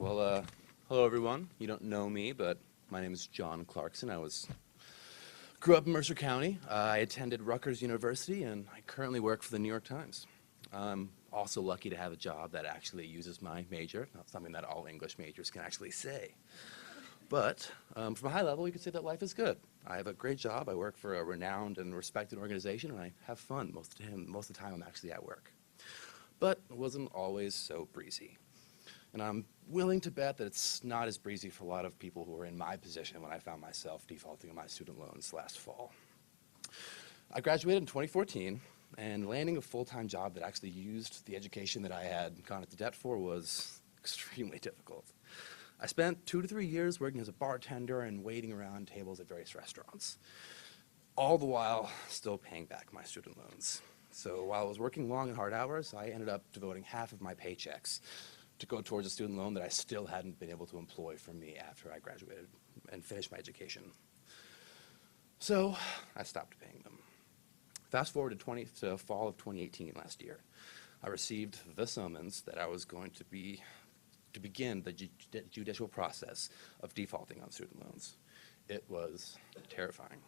Well, hello everyone. You don't know me, but my name is John Clarkson. Grew up in Mercer County. I attended Rutgers University, and I currently work for the New York Times. I'm also lucky to have a job that actually uses my major, not something that all English majors can actually say. But from a high level, you could say that life is good. I have a great job. I work for a renowned and respected organization, and I have fun most of the time I'm actually at work. But it wasn't always so breezy. And I'm willing to bet that it's not as breezy for a lot of people who were in my position when I found myself defaulting on my student loans last fall. I graduated in 2014, and landing a full-time job that actually used the education that I had gone into debt for was extremely difficult. I spent 2 to 3 years working as a bartender and waiting around tables at various restaurants, all the while still paying back my student loans. So while I was working long and hard hours, I ended up devoting half of my paychecks to go towards a student loan that I still hadn't been able to employ for me after I graduated and finished my education. So I stopped paying them. Fast forward to fall of 2018 last year. I received the summons that I was going to begin the judicial process of defaulting on student loans. It was terrifying.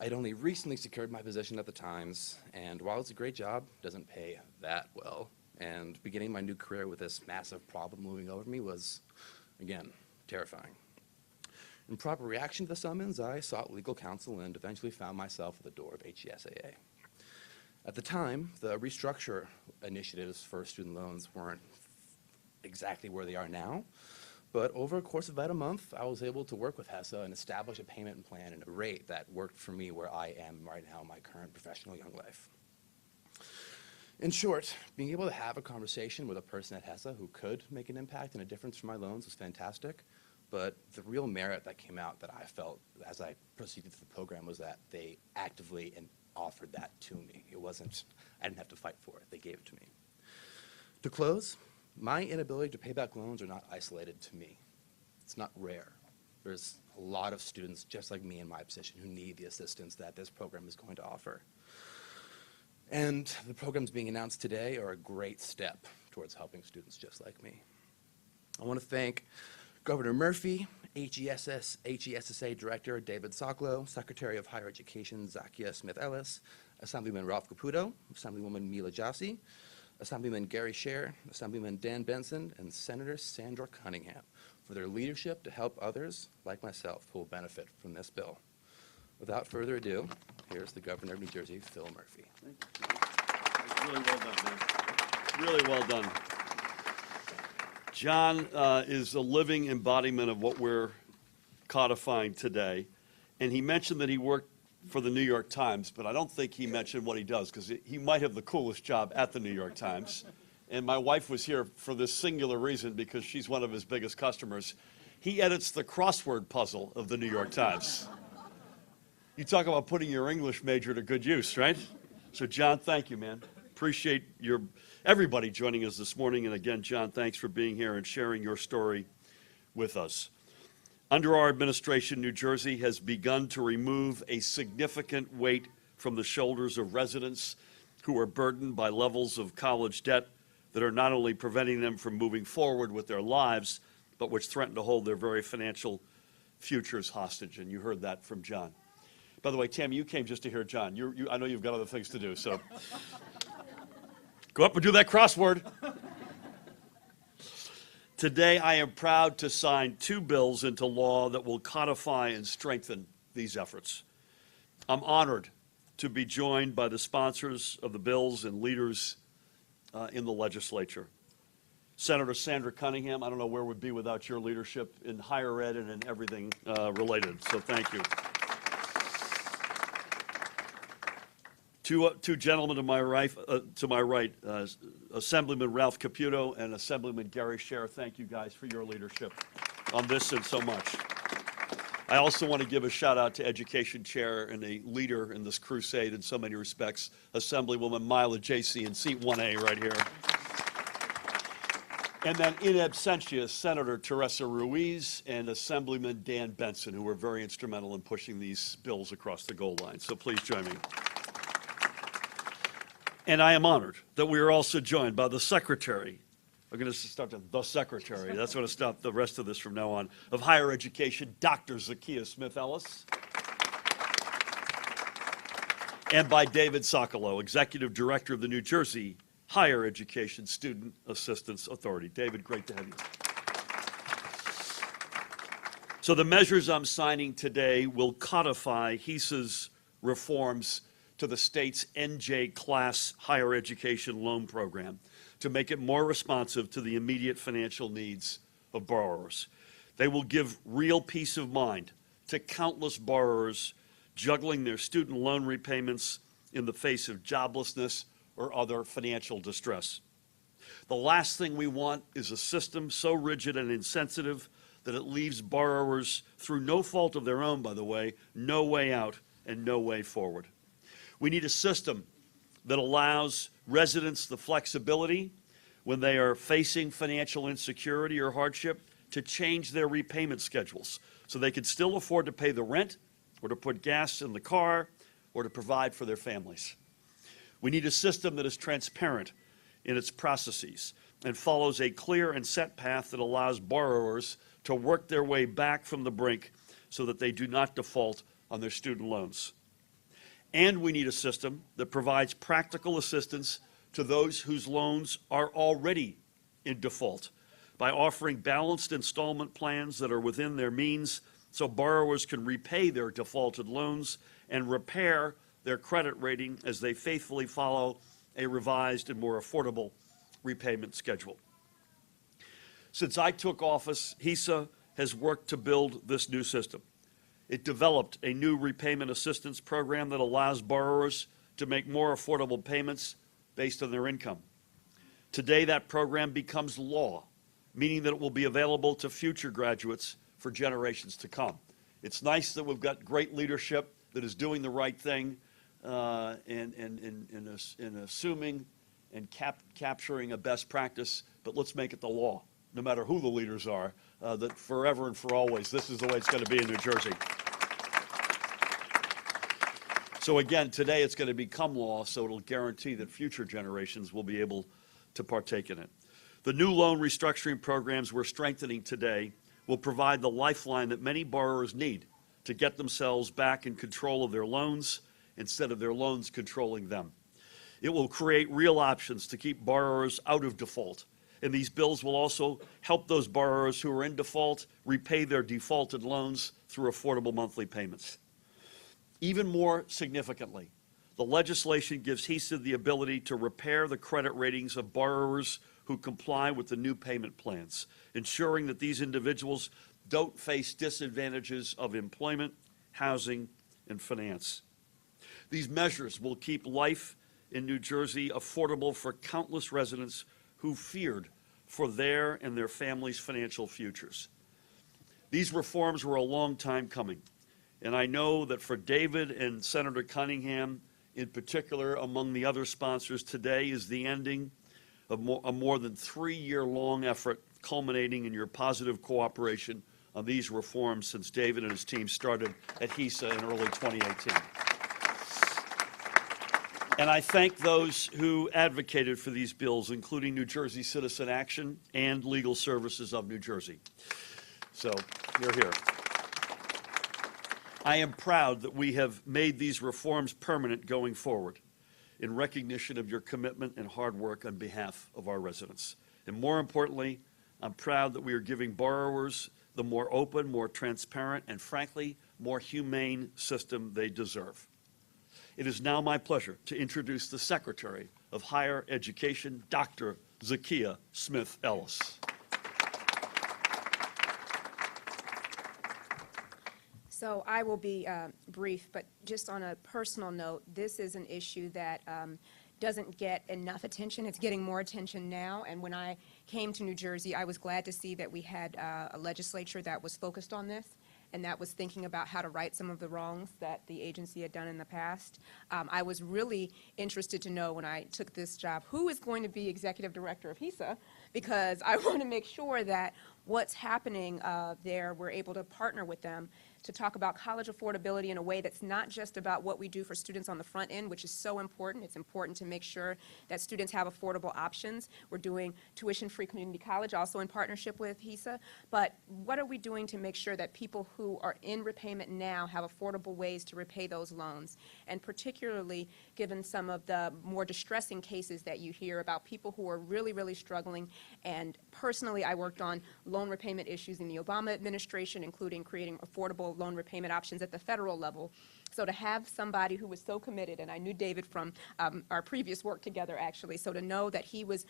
I had only recently secured my position at the Times, and while it's a great job, it doesn't pay that well. And beginning my new career with this massive problem looming over me was, again, terrifying. In proper reaction to the summons, I sought legal counsel and eventually found myself at the door of HESAA. At the time, the restructure initiatives for student loans weren't exactly where they are now, but over a course of about a month, I was able to work with HESA and establish a payment plan and a rate that worked for me where I am right now in my current professional young life. In short, being able to have a conversation with a person at HESA who could make an impact and a difference for my loans was fantastic, but the real merit that came out that I felt as I proceeded through the program was that they actively offered that to me. I didn't have to fight for it, they gave it to me. To close, my inability to pay back loans are not isolated to me. It's not rare. There's a lot of students just like me in my position who need the assistance that this program is going to offer. And the programs being announced today are a great step towards helping students just like me. I want to thank Governor Murphy, HESSA Director David Soklow, Secretary of Higher Education Zakia Smith-Ellis, Assemblyman Ralph Caputo, Assemblywoman Mila Jassy, Assemblyman Gary Scher, Assemblyman Dan Benson, and Senator Sandra Cunningham for their leadership to help others like myself who will benefit from this bill. Without further ado, here's the Governor of New Jersey, Phil Murphy. Thank you. Really well done, man. Really well done. John is a living embodiment of what we're codifying today. And he mentioned that he worked for the New York Times, but I don't think he mentioned what he does, because he might have the coolest job at the New York Times. And my wife was here for this singular reason, because she's one of his biggest customers. He edits the crossword puzzle of the New York Times. You talk about putting your English major to good use, right? So John, thank you, man. Appreciate everybody joining us this morning. And again, John, thanks for being here and sharing your story with us. Under our administration, New Jersey has begun to remove a significant weight from the shoulders of residents who are burdened by levels of college debt that are not only preventing them from moving forward with their lives, but which threaten to hold their very financial futures hostage. And you heard that from John. By the way, Tammy, you came just to hear John. I know you've got other things to do, so go up and do that crossword. Today, I am proud to sign 2 bills into law that will codify and strengthen these efforts. I'm honored to be joined by the sponsors of the bills and leaders in the legislature. Senator Sandra Cunningham, I don't know where we'd be without your leadership in higher ed and in everything related, so thank you. Two gentlemen to my right, Assemblyman Ralph Caputo and Assemblyman Gary Scher. Thank you guys for your leadership on this and so much. I also want to give a shout out to Education Chair and a leader in this crusade in so many respects, Assemblywoman Mila Jassy in seat 1A right here. And then in absentia, Senator Teresa Ruiz and Assemblyman Dan Benson, who were very instrumental in pushing these bills across the goal line. So please join me. And I am honored that we are also joined by the Secretary I'm going to start the Secretary. That's going to stop the rest of this from now on. Of Higher Education, Dr. Zakiya Smith-Ellis. And by David Socolow, Executive Director of the New Jersey Higher Education Student Assistance Authority. David, great to have you. So the measures I'm signing today will codify HESA's reforms to the state's NJ Class Higher Education Loan Program to make it more responsive to the immediate financial needs of borrowers. They will give real peace of mind to countless borrowers juggling their student loan repayments in the face of joblessness or other financial distress. The last thing we want is a system so rigid and insensitive that it leaves borrowers, through no fault of their own, by the way, no way out and no way forward. We need a system that allows residents the flexibility when they are facing financial insecurity or hardship to change their repayment schedules so they can still afford to pay the rent or to put gas in the car or to provide for their families. We need a system that is transparent in its processes and follows a clear and set path that allows borrowers to work their way back from the brink so that they do not default on their student loans. And we need a system that provides practical assistance to those whose loans are already in default by offering balanced installment plans that are within their means so borrowers can repay their defaulted loans and repair their credit rating as they faithfully follow a revised and more affordable repayment schedule. Since I took office, HESA has worked to build this new system. It developed a new repayment assistance program that allows borrowers to make more affordable payments based on their income. Today, that program becomes law, meaning that it will be available to future graduates for generations to come. It's nice that we've got great leadership that is doing the right thing in assuming and capturing a best practice, but let's make it the law, no matter who the leaders are, that forever and for always, this is the way it's going to be in New Jersey. So again, today it's going to become law, so it'll guarantee that future generations will be able to partake in it. The new loan restructuring programs we're strengthening today will provide the lifeline that many borrowers need to get themselves back in control of their loans instead of their loans controlling them. It will create real options to keep borrowers out of default. And these bills will also help those borrowers who are in default repay their defaulted loans through affordable monthly payments. Even more significantly, the legislation gives HESA the ability to repair the credit ratings of borrowers who comply with the new payment plans, ensuring that these individuals don't face disadvantages of employment, housing, and finance. These measures will keep life in New Jersey affordable for countless residents who feared for their and their families' financial futures. These reforms were a long time coming, and I know that for David and Senator Cunningham, in particular among the other sponsors, today is the ending of a more than 3-year-long effort culminating in your positive cooperation on these reforms since David and his team started at HESA in early 2018. And I thank those who advocated for these bills, including New Jersey Citizen Action and Legal Services of New Jersey. So, you're here. I am proud that we have made these reforms permanent going forward in recognition of your commitment and hard work on behalf of our residents. And more importantly, I'm proud that we are giving borrowers the more open, more transparent, and frankly, more humane system they deserve. It is now my pleasure to introduce the Secretary of Higher Education, Dr. Zakiya Smith-Ellis. So I will be brief, but just on a personal note, this is an issue that doesn't get enough attention. It's getting more attention now, and when I came to New Jersey, I was glad to see that we had a legislature that was focused on this and that was thinking about how to right some of the wrongs that the agency had done in the past. I was really interested to know when I took this job who is going to be executive director of HESA, because I want to make sure that what's happening there, we're able to partner with them to talk about college affordability in a way that's not just about what we do for students on the front end, which is so important. It's important to make sure that students have affordable options. We're doing tuition-free community college, also in partnership with HESA. But what are we doing to make sure that people who are in repayment now have affordable ways to repay those loans? And particularly given some of the more distressing cases that you hear about people who are really, really struggling. And personally, I worked on loan repayment issues in the Obama administration, including creating affordable loan repayment options at the federal level. So to have somebody who was so committed, and I knew David from our previous work together, actually, so to know that he was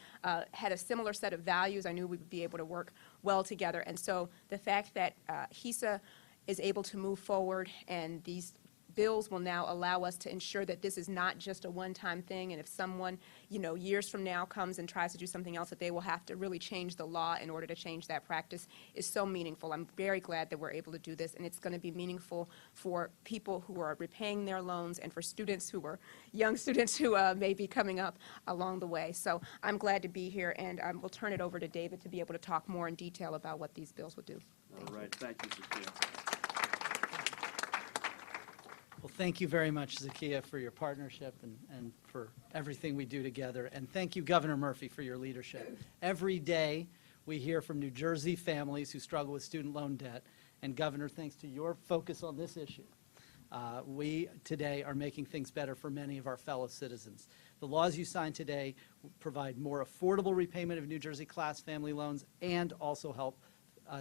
had a similar set of values, I knew we would be able to work well together. And so the fact that HESA is able to move forward, and these bills will now allow us to ensure that this is not just a one-time thing, and if someone, years from now comes and tries to do something else, that they will have to really change the law in order to change that practice, is so meaningful. I'm very glad that we're able to do this, and it's going to be meaningful for people who are repaying their loans and for students who are young students who may be coming up along the way. So I'm glad to be here, and we'll turn it over to David to be able to talk more in detail about what these bills will do. All right, thank you, Zakia. Well, thank you very much, Zakia, for your partnership and for everything we do together. And thank you, Governor Murphy, for your leadership. Every day, we hear from New Jersey families who struggle with student loan debt. And Governor, thanks to your focus on this issue, we today are making things better for many of our fellow citizens. The laws you signed today provide more affordable repayment of New Jersey class family loans and also help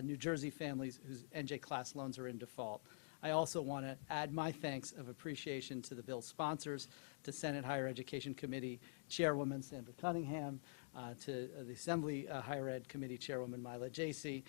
New Jersey families whose NJ class loans are in default. I also want to add my thanks of appreciation to the bill's sponsors, to Senate Higher Education Committee Chairwoman Sandra Cunningham, to the Assembly Higher Ed Committee Chairwoman Myla Jacey,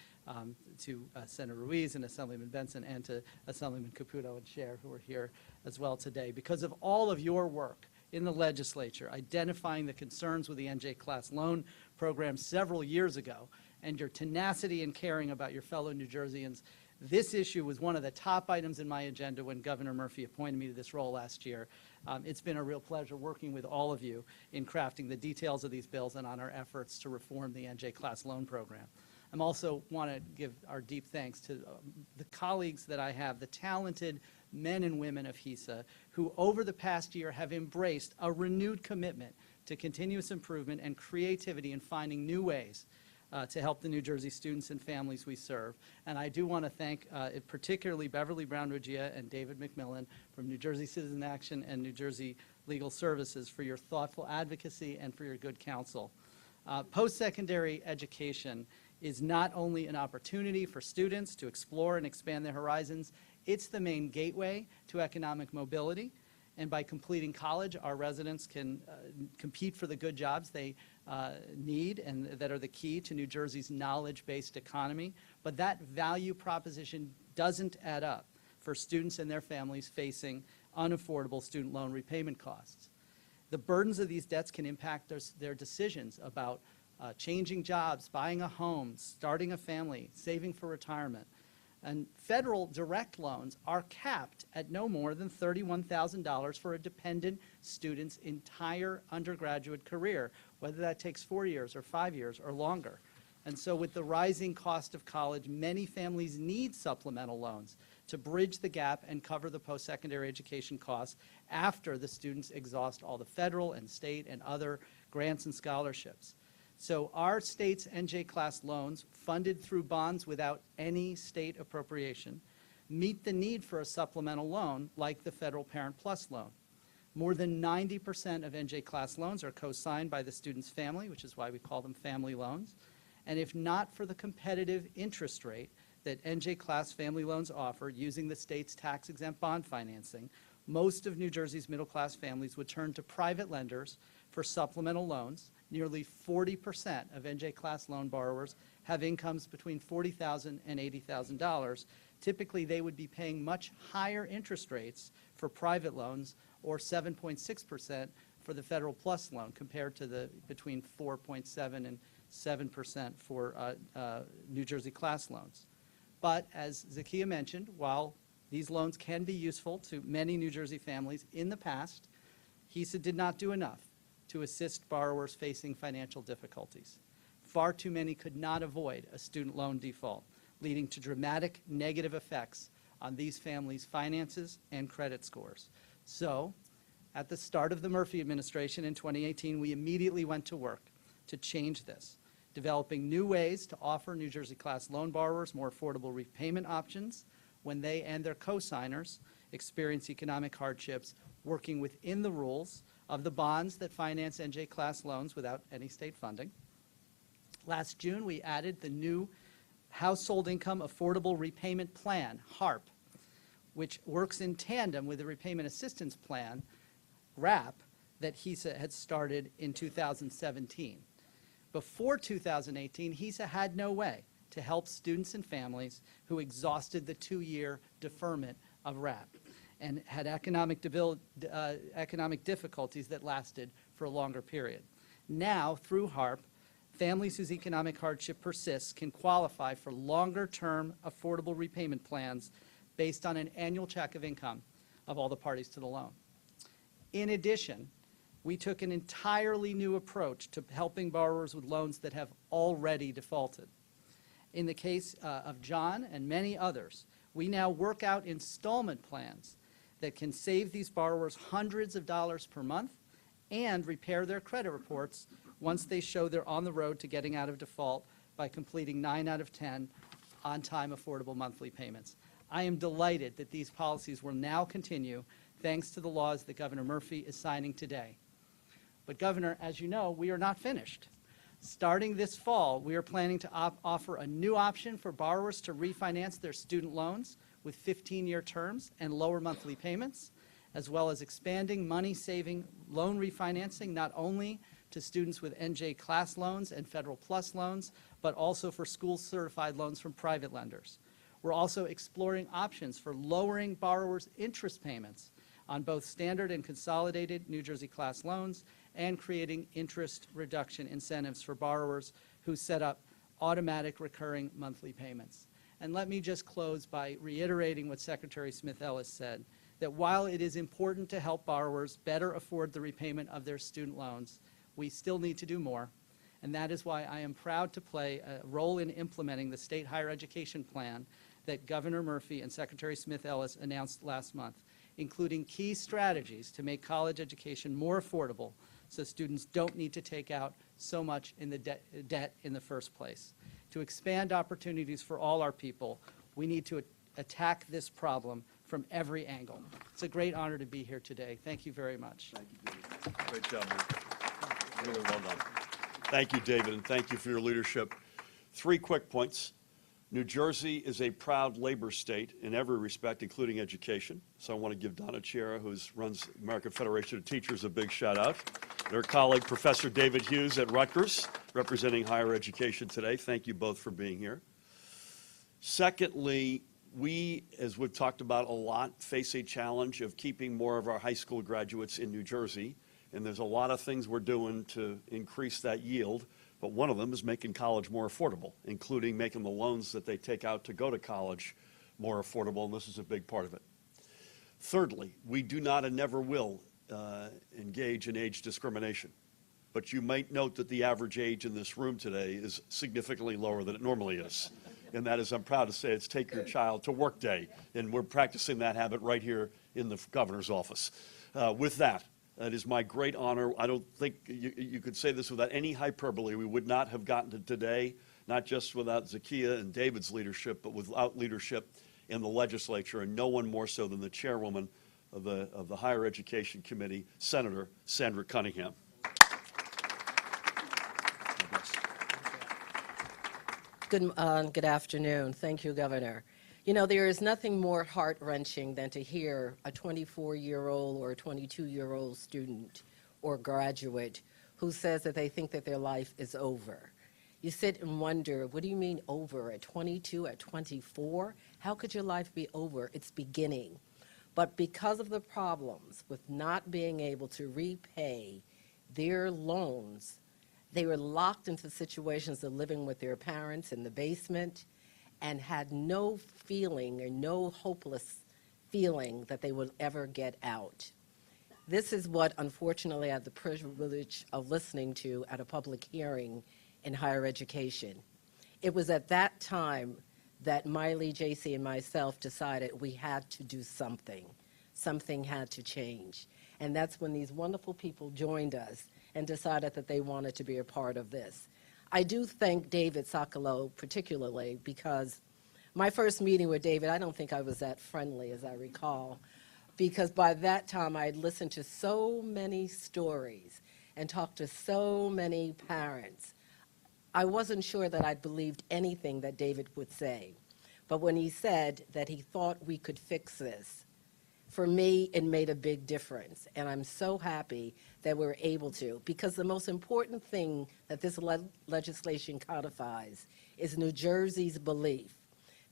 to Senator Ruiz and Assemblyman Benson, and to Assemblyman Caputo and Cher, who are here as well today. Because of all of your work in the legislature, identifying the concerns with the NJ class loan program several years ago, and your tenacity in caring about your fellow New Jerseyans, this issue was one of the top items in my agenda when Governor Murphy appointed me to this role last year. It's been a real pleasure working with all of you in crafting the details of these bills and on our efforts to reform the NJ class loan program. I also want to give our deep thanks to the colleagues that I have, the talented men and women of HESA, who over the past year have embraced a renewed commitment to continuous improvement and creativity in finding new ways to help the New Jersey students and families we serve. And I do want to thank particularly Beverly Brown-Ruggia and David McMillan from New Jersey Citizen Action and New Jersey Legal Services for your thoughtful advocacy and for your good counsel. Post-secondary education is not only an opportunity for students to explore and expand their horizons, it's the main gateway to economic mobility. And by completing college, our residents can compete for the good jobs they need and that are the key to New Jersey's knowledge-based economy. But that value proposition doesn't add up for students and their families facing unaffordable student loan repayment costs. The burdens of these debts can impact their decisions about changing jobs, buying a home, starting a family, saving for retirement. And federal direct loans are capped at no more than $31,000 for a dependent student's entire undergraduate career, whether that takes 4 years or 5 years or longer. And so with the rising cost of college, many families need supplemental loans to bridge the gap and cover the post-secondary education costs after the students exhaust all the federal and state and other grants and scholarships. So our state's NJ class loans, funded through bonds without any state appropriation, meet the need for a supplemental loan like the federal Parent Plus loan. More than 90% of NJ class loans are co-signed by the student's family, which is why we call them family loans. And if not for the competitive interest rate that NJ class family loans offer using the state's tax-exempt bond financing, most of New Jersey's middle-class families would turn to private lenders for supplemental loans. Nearly 40% of NJ class loan borrowers have incomes between $40,000 and $80,000. Typically, they would be paying much higher interest rates for private loans, or 7.6% for the federal plus loan, compared to the between 4.7 and 7% for New Jersey class loans. But as Zakia mentioned, while these loans can be useful to many New Jersey families in the past, HESA did not do enough to assist borrowers facing financial difficulties. Far too many could not avoid a student loan default, leading to dramatic negative effects on these families' finances and credit scores. So, at the start of the Murphy administration in 2018, we immediately went to work to change this, developing new ways to offer New Jersey class loan borrowers more affordable repayment options when they and their co-signers experience economic hardships, working within the rules of the bonds that finance NJ class loans without any state funding. Last June, we added the new Household Income Affordable Repayment Plan, HARP, which works in tandem with the Repayment Assistance Plan, RAP, that HESA had started in 2017. Before 2018, HESA had no way to help students and families who exhausted the 2-year deferment of RAP and had economic difficulties that lasted for a longer period. Now, through HARP, families whose economic hardship persists can qualify for longer-term affordable repayment plans based on an annual check of income of all the parties to the loan. In addition, we took an entirely new approach to helping borrowers with loans that have already defaulted. In the case of John and many others, we now work out installment plans that can save these borrowers hundreds of dollars per month and repair their credit reports once they show they're on the road to getting out of default by completing 9 out of 10 on-time affordable monthly payments. I am delighted that these policies will now continue thanks to the laws that Governor Murphy is signing today. But Governor, as you know, we are not finished. Starting this fall, we are planning to offer a new option for borrowers to refinance their student loans with 15-year terms and lower monthly payments, as well as expanding money-saving loan refinancing not only to students with NJ class loans and Federal Plus loans, but also for school-certified loans from private lenders. We're also exploring options for lowering borrowers' interest payments on both standard and consolidated New Jersey class loans and creating interest reduction incentives for borrowers who set up automatic recurring monthly payments. And let me just close by reiterating what Secretary Smith-Ellis said, that while it is important to help borrowers better afford the repayment of their student loans, we still need to do more. And that is why I am proud to play a role in implementing the state higher education plan that Governor Murphy and Secretary Smith-Ellis announced last month, including key strategies to make college education more affordable so students don't need to take out so much in the debt in the first place. To expand opportunities for all our people, we need to attack this problem from every angle. It's a great honor to be here today. Thank you very much. Thank you, David. Great job, man. Really well done. Thank you, David, and thank you for your leadership. 3 quick points. New Jersey is a proud labor state in every respect, including education. So I want to give Donna Chiara, who runs American Federation of Teachers, a big shout out. And her colleague, Professor David Hughes at Rutgers, representing higher education today. Thank you both for being here. Secondly, we, as we've talked about a lot, face a challenge of keeping more of our high school graduates in New Jersey. And there's a lot of things we're doing to increase that yield. But one of them is making college more affordable, including making the loans that they take out to go to college more affordable, and this is a big part of it. Thirdly, we do not and never will engage in age discrimination. But you might note that the average age in this room today is significantly lower than it normally is. And that is, I'm proud to say, it's Take Your Child to Work Day. And we're practicing that habit right here in the governor's office. With that, it is my great honor. I don't think you could say this without any hyperbole. We would not have gotten to today, not just without Zakiya and David's leadership, but without leadership in the legislature, and no one more so than the chairwoman of the Higher Education Committee, Senator Sandra Cunningham. Good afternoon. Thank you, Governor. You know, there is nothing more heart-wrenching than to hear a 24-year-old or a 22-year-old student or graduate who says that they think that their life is over. You sit and wonder, what do you mean over? At 22, at 24? How could your life be over? It's beginning. But because of the problems with not being able to repay their loans, they were locked into situations of living with their parents in the basement and had no feeling or no hopeless feeling that they would ever get out. This is what, unfortunately, I had the privilege of listening to at a public hearing in higher education. It was at that time that Miley, JC, and myself decided we had to do something. Something had to change. And that's when these wonderful people joined us and decided that they wanted to be a part of this. I do thank David Sokolow particularly because my first meeting with David, I don't think I was that friendly as I recall, because by that time I had listened to so many stories and talked to so many parents. I wasn't sure that I believed anything that David would say. But when he said that he thought we could fix this, for me, it made a big difference. And I'm so happy that we're able to, because the most important thing that this legislation codifies is New Jersey's belief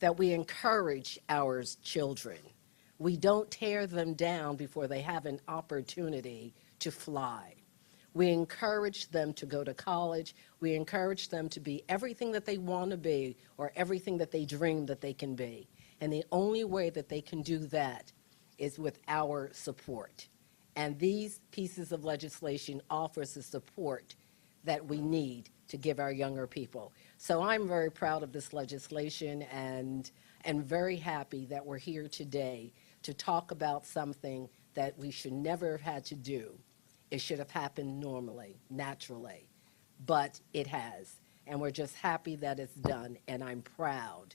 that we encourage our children. We don't tear them down before they have an opportunity to fly. We encourage them to go to college. We encourage them to be everything that they want to be or everything that they dream that they can be. And the only way that they can do that is with our support. And these pieces of legislation offers the support that we need to give our younger people. So I'm very proud of this legislation and very happy that we're here today to talk about something that we should never have had to do. It should have happened normally, naturally, but it has. And we're just happy that it's done, and I'm proud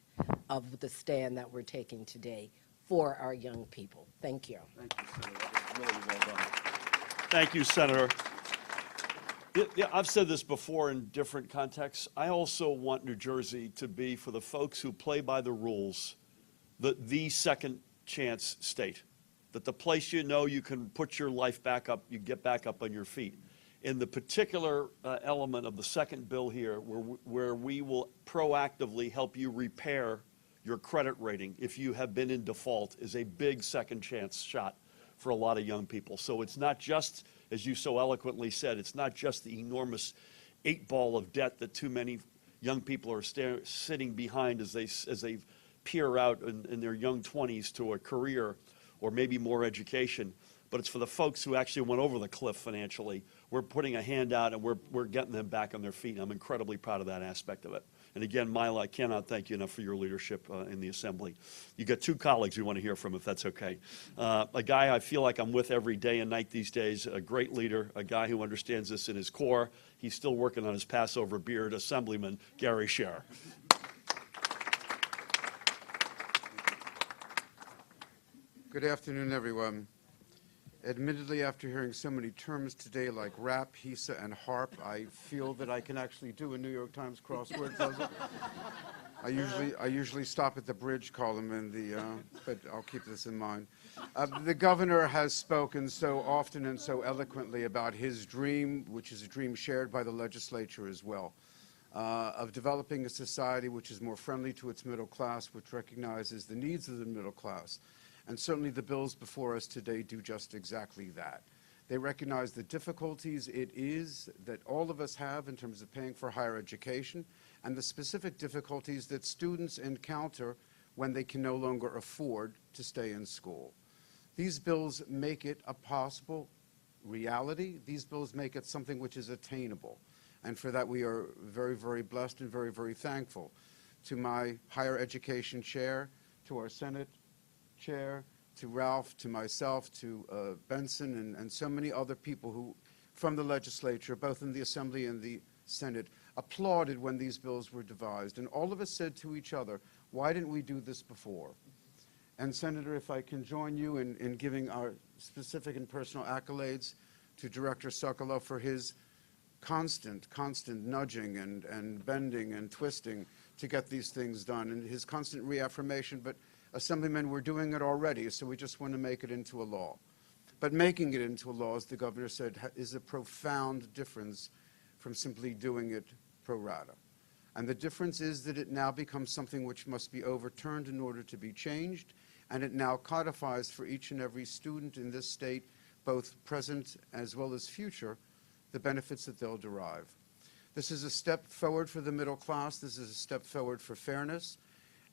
of the stand that we're taking today for our young people. Thank you. Thank you, Senator. That was really well done. Thank you, Senator. Yeah, I've said this before in different contexts. I also want New Jersey to be, for the folks who play by the rules, the second chance state. That the place you know you can put your life back up, you get back up on your feet. In the particular element of the second bill here, where we will proactively help you repair your credit rating if you have been in default, is a big second chance shot for a lot of young people. So it's not just, as you so eloquently said, it's not just the enormous 8-ball of debt that too many young people are sitting behind as they peer out in their young 20s to a career or maybe more education, but it's for the folks who actually went over the cliff financially. We're putting a hand out and we're getting them back on their feet. I'm incredibly proud of that aspect of it. And again, Mila, I cannot thank you enough for your leadership in the Assembly. You got 2 colleagues we want to hear from, if that's okay. A guy I feel like I'm with every day and night these days, a great leader, a guy who understands this in his core. He's still working on his Passover beard, Assemblyman Gary Scher. Good afternoon, everyone. Admittedly, after hearing so many terms today like rap, HISA, and harp, I feel that I can actually do a New York Times crossword puzzle. I usually stop at the bridge column in the, but I'll keep this in mind. The governor has spoken so often and so eloquently about his dream, which is a dream shared by the legislature as well, of developing a society which is more friendly to its middle class, which recognizes the needs of the middle class. And certainly the bills before us today do just exactly that. They recognize the difficulties it is that all of us have in terms of paying for higher education and the specific difficulties that students encounter when they can no longer afford to stay in school. These bills make it a possible reality. These bills make it something which is attainable. And for that we are very, very blessed and very, very thankful. To my higher education chair, to our Senate chair, to Ralph, to myself, to Benson, and so many other people who, from the legislature, both in the Assembly and the Senate, applauded when these bills were devised. And all of us said to each other, why didn't we do this before? And Senator, if I can join you in giving our specific and personal accolades to Director Sokolow for his constant nudging and bending and twisting to get these things done, and his constant reaffirmation, but Assemblymen, we're doing it already, so we just want to make it into a law. But making it into a law, as the governor said, is a profound difference from simply doing it pro rata. And the difference is that it now becomes something which must be overturned in order to be changed, and it now codifies for each and every student in this state, both present as well as future, the benefits that they'll derive. This is a step forward for the middle class. This is a step forward for fairness.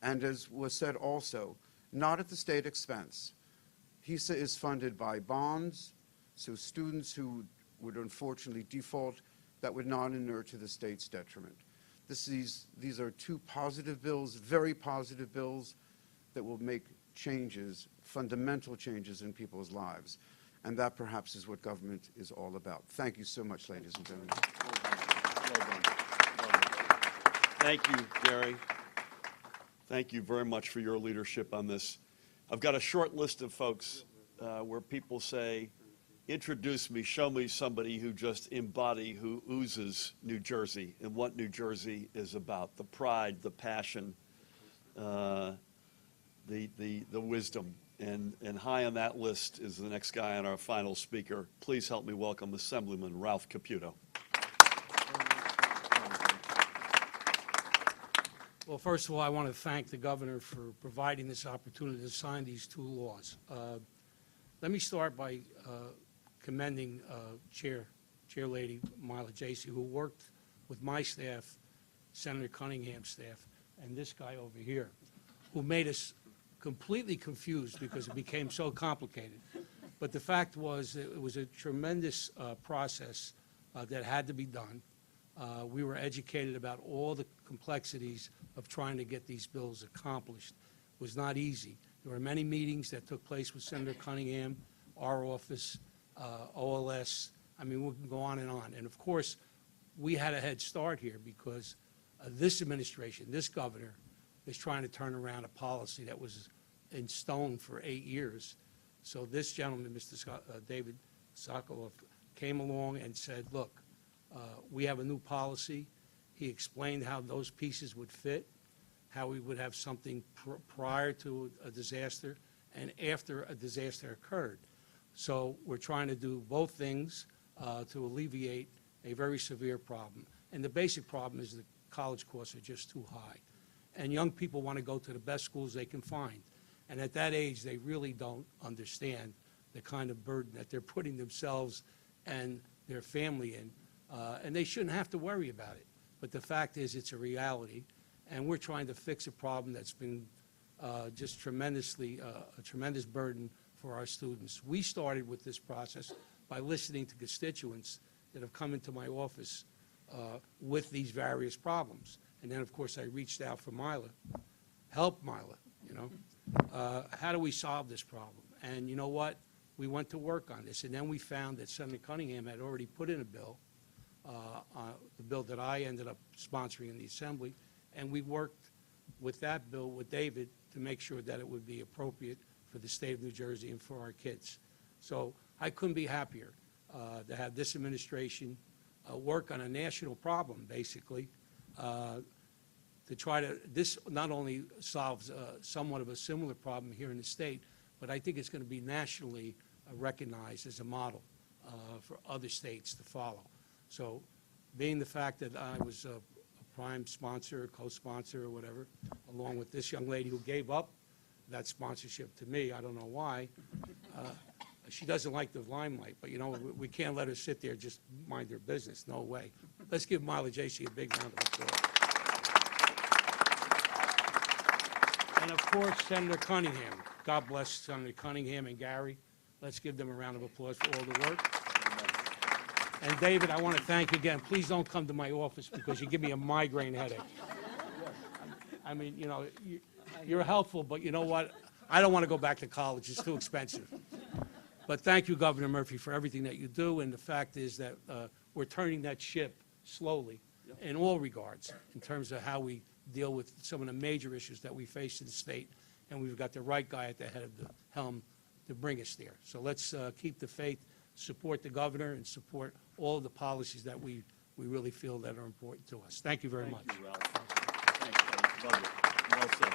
And as was said also, not at the state expense. HISA is funded by bonds, so students who would unfortunately default, that would not inure to the state's detriment. These are two positive bills, very positive bills that will make changes, fundamental changes in people's lives. And that perhaps is what government is all about. Thank you so much, ladies and gentlemen. Well done. Thank you, Gary. Thank you very much for your leadership on this. I've got a short list of folks where people say, introduce me, show me somebody who just who oozes New Jersey and what New Jersey is about, the pride, the passion, the wisdom. And high on that list is the next guy on our final speaker. Please help me welcome Assemblyman Ralph Caputo. Well, first of all, I want to thank the governor for providing this opportunity to sign these two laws. Let me start by commending Chair Lady Mila Jacey, who worked with my staff, Senator Cunningham's staff, and this guy over here, who made us completely confused because it became so complicated. But the fact was, it was a tremendous process that had to be done. We were educated about all the complexities of trying to get these bills accomplished. It was not easy. There were many meetings that took place with Senator Cunningham, our office, OLS. I mean, we can go on. And of course, we had a head start here because this administration, this governor, is trying to turn around a policy that was in stone for 8 years. So this gentleman, Mr. David Sokoloff, came along and said, look, we have a new policy. He explained how those pieces would fit, how we would have something prior to a disaster and after a disaster occurred. So we're trying to do both things to alleviate a very severe problem. And the basic problem is the college costs are just too high. And young people want to go to the best schools they can find. And at that age, they really don't understand the kind of burden that they're putting themselves and their family in. And they shouldn't have to worry about it. But the fact is, it's a reality. And we're trying to fix a problem that's been just a tremendous burden for our students. We started with this process by listening to constituents that have come into my office with these various problems. And then, of course, I reached out for Mila. Help Mila, you know. How do we solve this problem? And you know what? We went to work on this. And then we found that Senator Cunningham had already put in a bill, the bill that I ended up sponsoring in the Assembly. And we worked with that bill with David to make sure that it would be appropriate for the state of New Jersey and for our kids. So I couldn't be happier to have this administration work on a national problem, basically, to try to, this not only solves somewhat of a similar problem here in the state, but I think it's going to be nationally recognized as a model for other states to follow. So being the fact that I was a prime sponsor, co-sponsor or whatever, along with this young lady who gave up that sponsorship to me, I don't know why. She doesn't like the limelight, but you know, we can't let her sit there just mind her business, no way. Let's give Mila Jacey a big round of applause. And of course, Senator Cunningham. God bless Senator Cunningham and Gary. Let's give them a round of applause for all the work. And David, I want to thank you again. Please don't come to my office because you give me a migraine headache. I mean, you know, you're helpful, but you know what? I don't want to go back to college. It's too expensive. But thank you, Governor Murphy, for everything that you do. And the fact is that we're turning that ship slowly in all regards in terms of how we deal with some of the major issues that we face in the state. And we've got the right guy at the head of the helm to bring us there. So let's keep the faith, support the governor, and support all of the policies that we really feel that are important to us. Thank you very much. Thank you, Ralph. Thanks, buddy. Love it. Well said.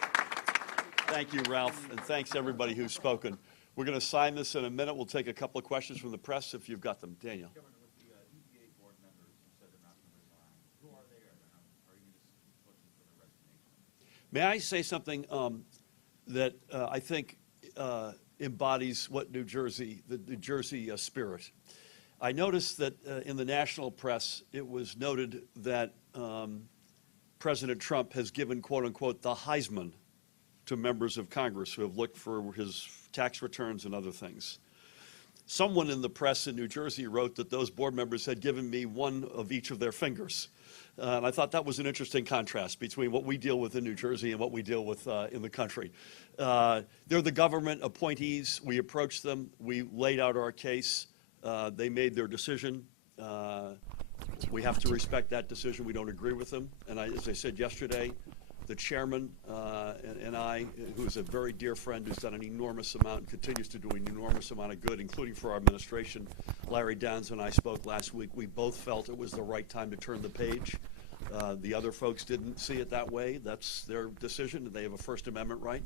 Thank you, Ralph, and thanks everybody who's spoken. We're going to sign this in a minute. We'll take a couple of questions from the press if you've got them. Daniel. Governor, with the EPA board members who said they're not going to resign, who are they, or are you just looking for their resignation? May I say something that I think embodies what New Jersey, the New Jersey spirit? I noticed that in the national press, it was noted that President Trump has given, quote unquote, the Heisman to members of Congress who have looked for his tax returns and other things. Someone in the press in New Jersey wrote that those board members had given me one of each of their fingers. And I thought that was an interesting contrast between what we deal with in New Jersey and what we deal with in the country. They're the government appointees. We approached them. We laid out our case. They made their decision. We have to respect that decision. We don't agree with them. And as I said yesterday, the chairman and I, who is a very dear friend, who's done an enormous amount and continues to do an enormous amount of good, including for our administration, Larry Downs and I spoke last week. We both felt it was the right time to turn the page. The other folks didn't see it that way. That's their decision. They have a First Amendment right.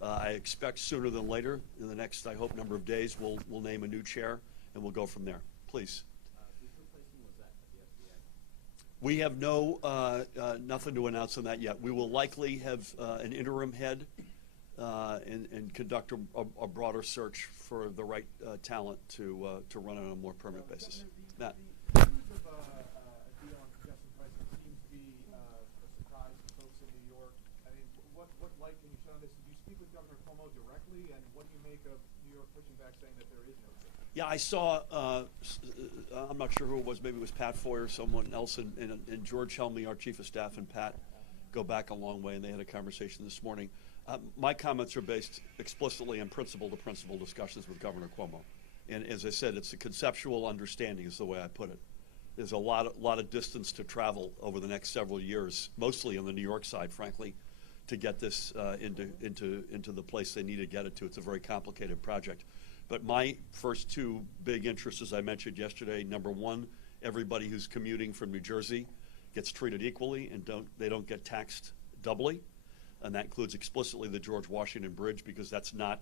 I expect sooner than later, in the next, I hope, number of days, we'll name a new chair, and we'll go from there. Please. We have nothing to announce on that yet. We will likely have an interim head and conduct a broader search for the right talent to run on a more permanent basis. Matt. The news of a deal on congestion pricing seems to be a surprise to folks in New York. I mean, what light can you shed on this? Did you speak with Governor Cuomo directly, and what do you make of New York pushing back, saying that there is no change? Yeah, I saw, I'm not sure who it was, maybe it was Pat Foy or someone else, and George Helmy, our chief of staff, and Pat go back a long way, and they had a conversation this morning. My comments are based explicitly on principle-to-principle discussions with Governor Cuomo. And as I said, it's a conceptual understanding is the way I put it. There's a lot of distance to travel over the next several years, mostly on the New York side, frankly, to get this into the place they need to get it to. It's a very complicated project. But my first two big interests, as I mentioned yesterday, number one, everybody who's commuting from New Jersey gets treated equally and they don't get taxed doubly. And that includes explicitly the George Washington Bridge, because that's not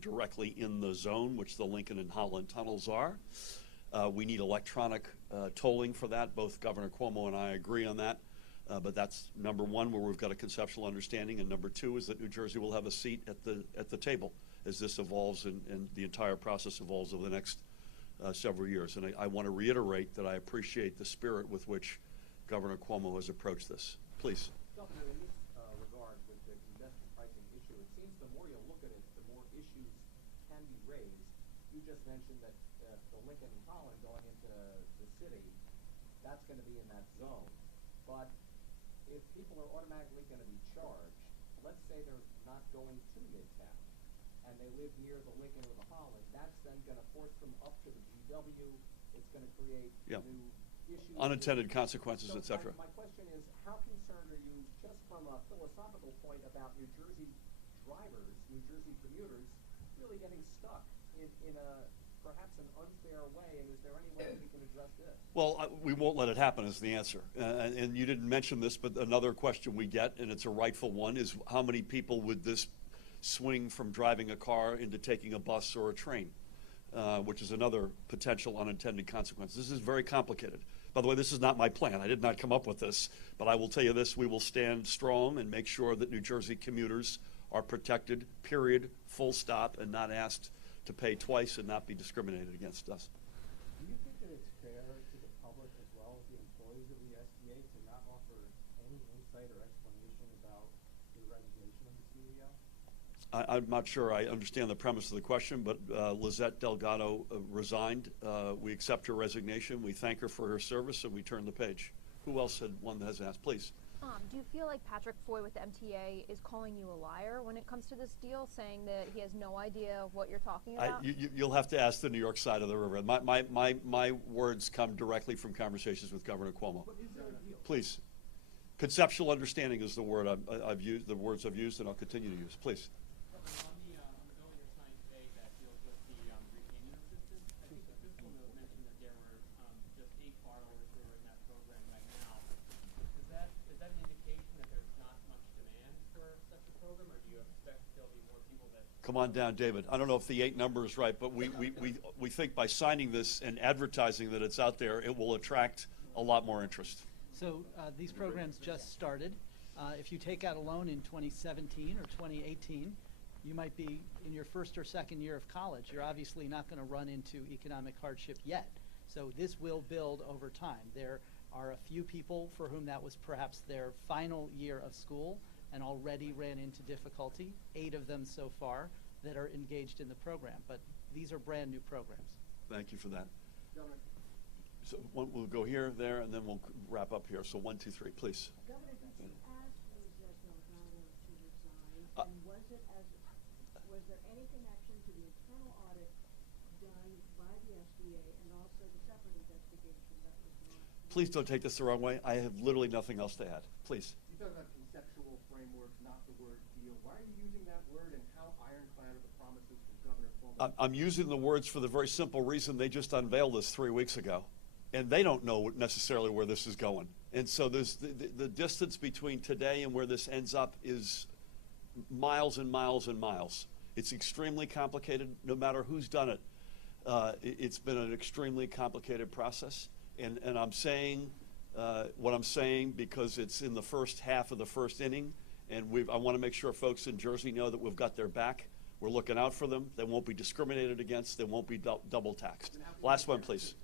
directly in the zone, which the Lincoln and Holland tunnels are. We need electronic tolling for that. Both Governor Cuomo and I agree on that. But that's number one, where we've got a conceptual understanding. And number two is that New Jersey will have a seat at the table as this evolves and the entire process evolves over the next several years. And I want to reiterate that I appreciate the spirit with which Governor Cuomo has approached this. Please. Governor, in this regard, with the congestion pricing issue, it seems the more you look at it, the more issues can be raised. You just mentioned that the Lincoln and Holland going into the city, that's going to be in that zone. But if people are automatically going to be charged, let's say they're not going to Midtown, and they live near the Lincoln or the Holland, that's then going to force them up to the GW. It's going to create new issues. Unintended consequences, et cetera. My question is, how concerned are you, just from a philosophical point, about New Jersey drivers, New Jersey commuters, really getting stuck in a perhaps an unfair way, and is there any way we can address this? Well, we won't let it happen is the answer. And you didn't mention this, but another question we get, and it's a rightful one, is how many people would this swing from driving a car into taking a bus or a train, which is another potential unintended consequence. This is very complicated. By the way, this is not my plan. I did not come up with this, but I will tell you this, we will stand strong and make sure that New Jersey commuters are protected, period, full stop, and not asked to pay twice and not be discriminated against us. Do you think that it's fair to the public as well as the employees of the SBA to not offer any insight or explanation about the resignation of the CEO? I'm not sure I understand the premise of the question, but Lizette Delgado resigned. We accept her resignation. We thank her for her service, and we turn the page. Who else had one that has asked? Please. Do you feel like Patrick Foy with the MTA is calling you a liar when it comes to this deal, saying that he has no idea of what you're talking about? You'll have to ask the New York side of the river. My words come directly from conversations with Governor Cuomo. Please. Conceptual understanding is the word I've used, the words I've used, and I'll continue to use. Please. On the bill you're signing today that deals with the repayment assistance, I think the fiscal note mentioned that there were just 8 borrowers who are in that program right now. Is that an indication that there's not much demand for such a program, or do you expect there'll be more people that? Come on down, David. I don't know if the 8 number is right, but we think by signing this and advertising that it's out there, it will attract a lot more interest. So these programs just started. If you take out a loan in 2017 or 2018, you might be in your first or second year of college. You're obviously not going to run into economic hardship yet. So this will build over time. There are a few people for whom that was perhaps their final year of school and already ran into difficulty, 8 of them so far that are engaged in the program. But these are brand new programs. Thank you for that. So we'll go here, there, and then we'll wrap up here. So 1, 2, 3, please. Governor, did you ask Jose Delgado to resign? And was there any connection to the internal audit done by the SBA and also the separate investigation that was launched? Please don't take this the wrong way. I have literally nothing else to add. Please. You talk about conceptual framework, not the word deal. Why are you using that word, and how ironclad are the promises from Governor Cuomo? I'm using the words for the very simple reason they just unveiled this 3 weeks ago. And they don't know necessarily where this is going. And so there's the distance between today and where this ends up is miles and miles and miles. It's extremely complicated, no matter who's done it. It's been an extremely complicated process. And I'm saying what I'm saying because it's in the first half of the first inning. And I want to make sure folks in Jersey know that we've got their back. We're looking out for them. They won't be discriminated against. They won't be double taxed. Last one, please.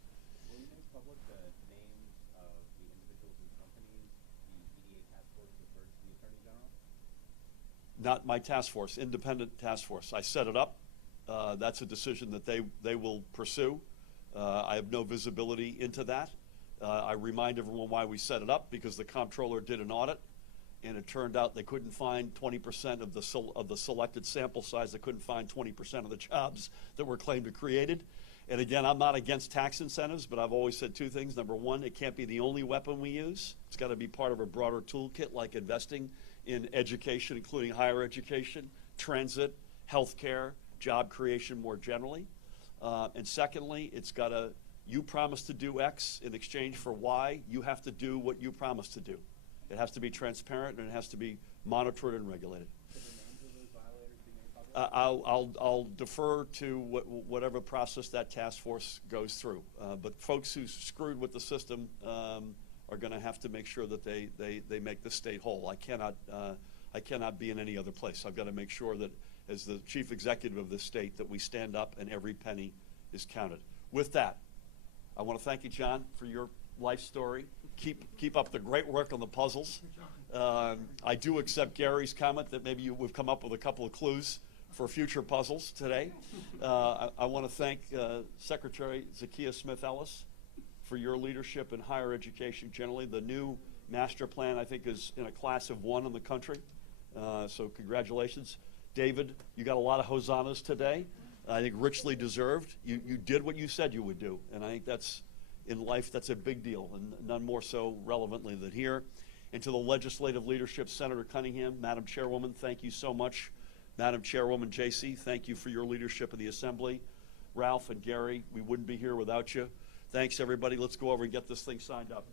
Public the names of the individuals and companies the EDA task force referred to the Attorney General? Not my task force, independent task force. I set it up. That's a decision that they will pursue. I have no visibility into that. I remind everyone why we set it up, because the comptroller did an audit, and it turned out they couldn't find 20% of the selected sample size. They couldn't find 20% of the jobs that were claimed or created. And again, I'm not against tax incentives, but I've always said two things. Number one, it can't be the only weapon we use. It's got to be part of a broader toolkit, like investing in education, including higher education, transit, healthcare, job creation more generally. And secondly, it's got to, you promise to do X in exchange for Y, you have to do what you promise to do. It has to be transparent, and it has to be monitored and regulated. I'll defer to whatever process that task force goes through. But folks who screwed with the system are going to have to make sure that they make the state whole. I cannot be in any other place. I've got to make sure that, as the chief executive of this state, that we stand up and every penny is counted. With that, I want to thank you, John, for your life story. Keep up the great work on the puzzles. I do accept Gary's comment that maybe we've come up with a couple of clues for future puzzles today. I want to thank Secretary Zakiya Smith-Ellis for your leadership in higher education generally. The new master plan, I think, is in a class of one in the country. So congratulations. David, you got a lot of hosannas today. I think richly deserved. You did what you said you would do. And I think that's, in life, that's a big deal, and none more so relevantly than here. And to the legislative leadership, Senator Cunningham, Madam Chairwoman, thank you so much. Madam Chairwoman J.C., thank you for your leadership in the Assembly. Ralph and Gary, we wouldn't be here without you. Thanks, everybody. Let's go over and get this thing signed up.